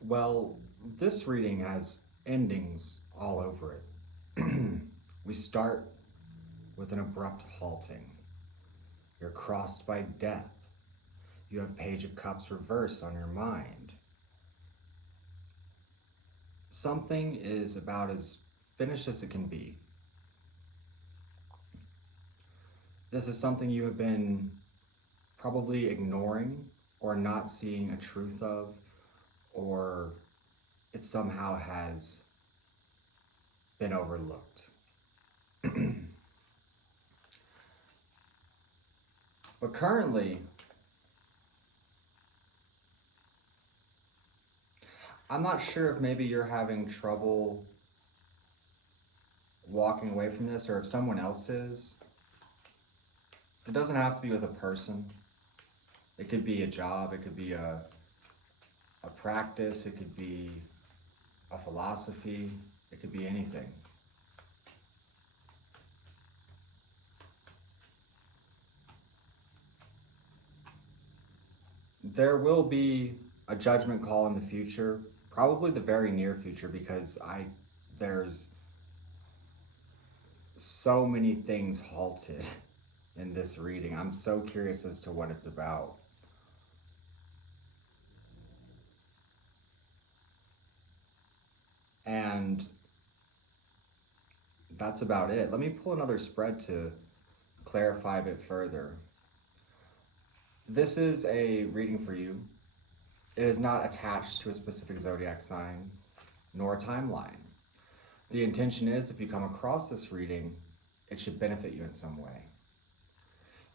Well, this reading has endings all over it. We start with an abrupt halting. You're crossed by death. You have Page of Cups reversed on your mind. Something is about as finished as it can be. This is something you have been probably ignoring or not seeing a truth of, or it somehow has been overlooked. But currently, I'm not sure if maybe you're having trouble walking away from this, or if someone else is. It doesn't have to be with a person. It could be a job, it could be a practice, it could be a philosophy, it could be anything. There will be a judgment call in the future, probably the very near future, because there's so many things halted in this reading. I'm so curious as to what it's about. And that's about it. Let me pull another spread to clarify a bit further. This is a reading for you. It is not attached to a specific zodiac sign, nor a timeline. The intention is, if you come across this reading, it should benefit you in some way.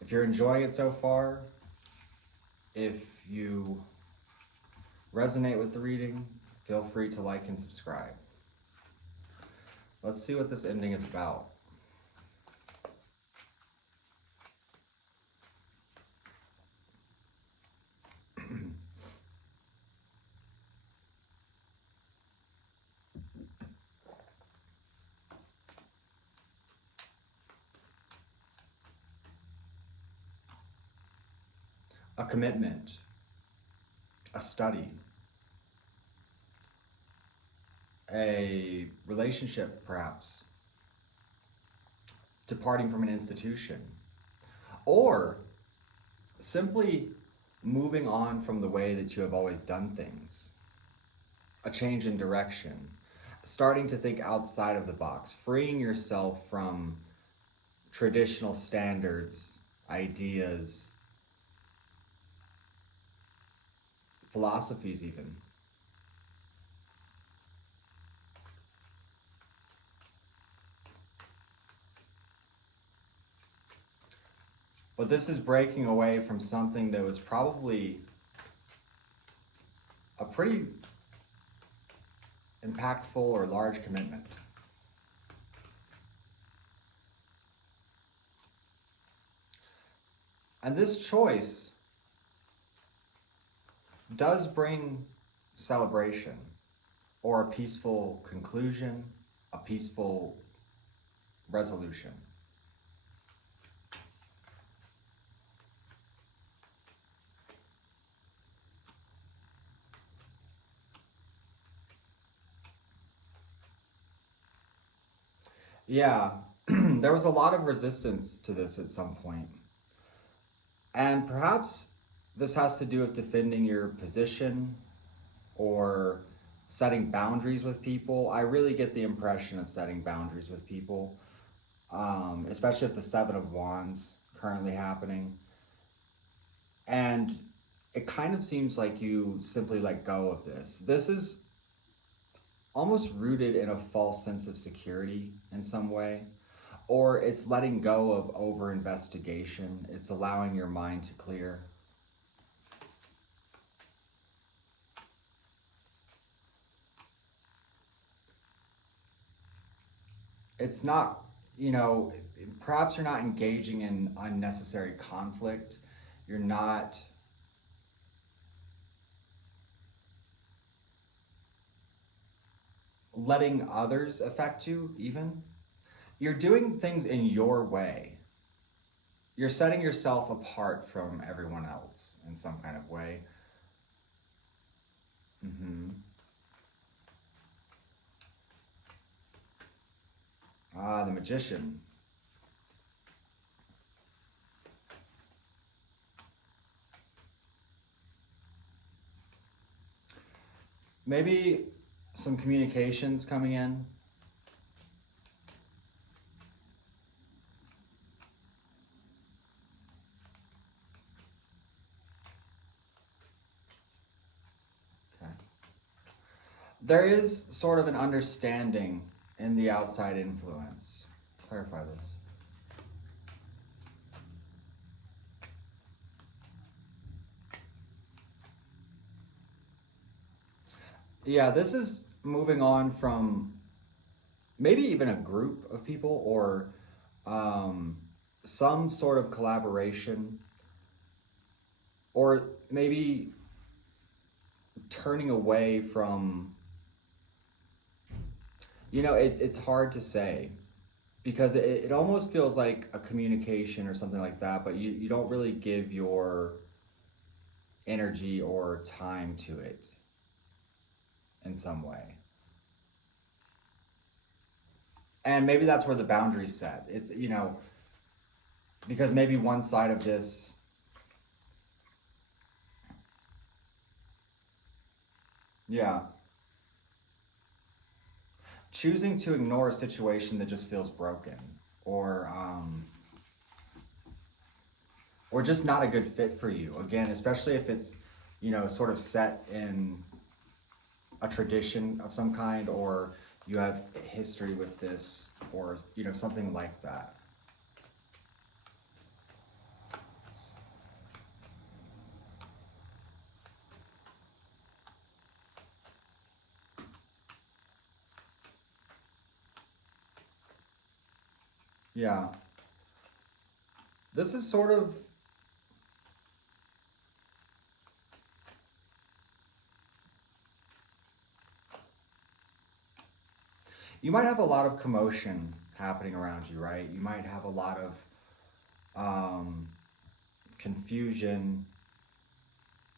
If you're enjoying it so far, if you resonate with the reading, feel free to like and subscribe. Let's see what this ending is about. A commitment, a study, a relationship perhaps, departing from an institution, or simply moving on from the way that you have always done things, a change in direction, starting to think outside of the box, freeing yourself from traditional standards, ideas, philosophies even. But this is breaking away from something that was probably a pretty impactful or large commitment. And this choice does bring celebration or a peaceful conclusion, a peaceful resolution. Yeah, there was a lot of resistance to this at some point. And perhaps this has to do with defending your position or setting boundaries with people. I really get the impression of setting boundaries with people, especially if the Seven of Wands currently happening. And it kind of seems like you simply let go of this. This is almost rooted in a false sense of security in some way, or it's letting go of over-investigation. It's allowing your mind to clear. It's not, perhaps you're not engaging in unnecessary conflict. You're not letting others affect you even. You're doing things in your way. You're setting yourself apart from everyone else in some kind of way. Ah, the Magician. Maybe some communications coming in. Okay. There is sort of an understanding in the outside influence. Clarify this. Yeah, this is moving on from maybe even a group of people or some sort of collaboration, or maybe turning away from, it's hard to say because it almost feels like a communication or something like that, but you don't really give your energy or time to it in some way. And maybe that's where the boundary's set. It's, because maybe one side of this, yeah, choosing to ignore a situation that just feels broken, or or just not a good fit for you. Again, especially if it's, sort of set in a tradition of some kind, or you have history with this, or something like that. Yeah. This is sort of, you might have a lot of commotion happening around you, right? You might have a lot of confusion.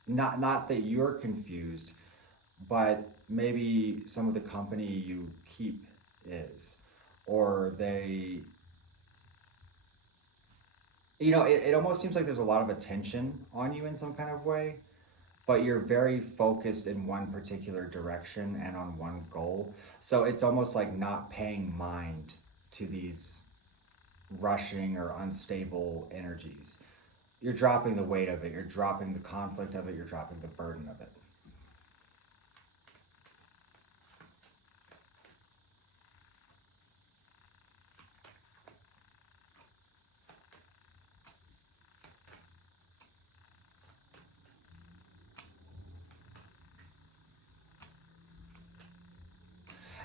Not that you're confused, but maybe some of the company you keep is, or they, it almost seems like there's a lot of attention on you in some kind of way, but you're very focused in one particular direction and on one goal. So it's almost like not paying mind to these rushing or unstable energies. You're dropping the weight of it, you're dropping the conflict of it, you're dropping the burden of it.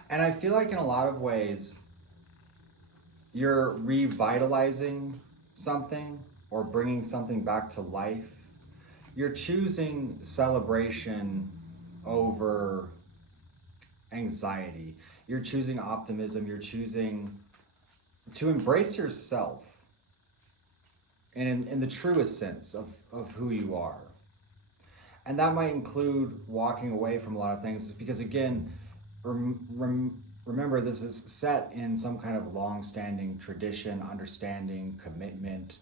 And I feel like in a lot of ways, you're revitalizing something or bringing something back to life. You're choosing celebration over anxiety. You're choosing optimism. You're choosing to embrace yourself in the truest sense of who you are. And that might include walking away from a lot of things because, again, remember, this is set in some kind of long-standing tradition, understanding, commitment.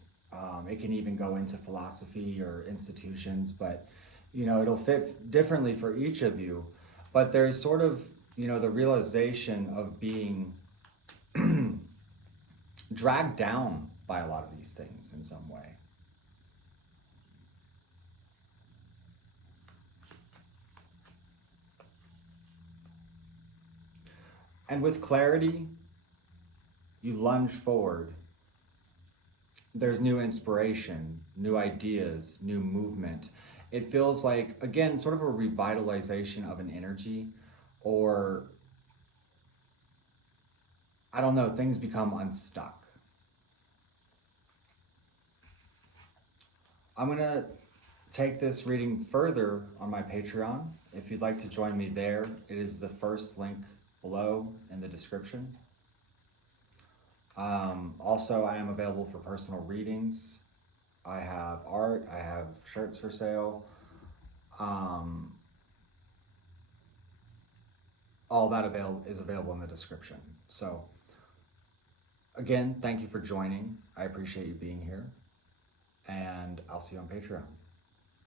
It can even go into philosophy or institutions, but it'll fit differently for each of you. But there's sort of the realization of being dragged down by a lot of these things in some way. And with clarity, you lunge forward. There's new inspiration, new ideas, new movement. It feels like, again, sort of a revitalization of an energy, or I don't know, things become unstuck. I'm going to take this reading further on my Patreon. If you'd like to join me there, it is the first link below in the description. Also, I am available for personal readings. I have art, I have shirts for sale. All that is available in the description. So Again, thank you for joining. I appreciate you being here, and I'll see you on Patreon.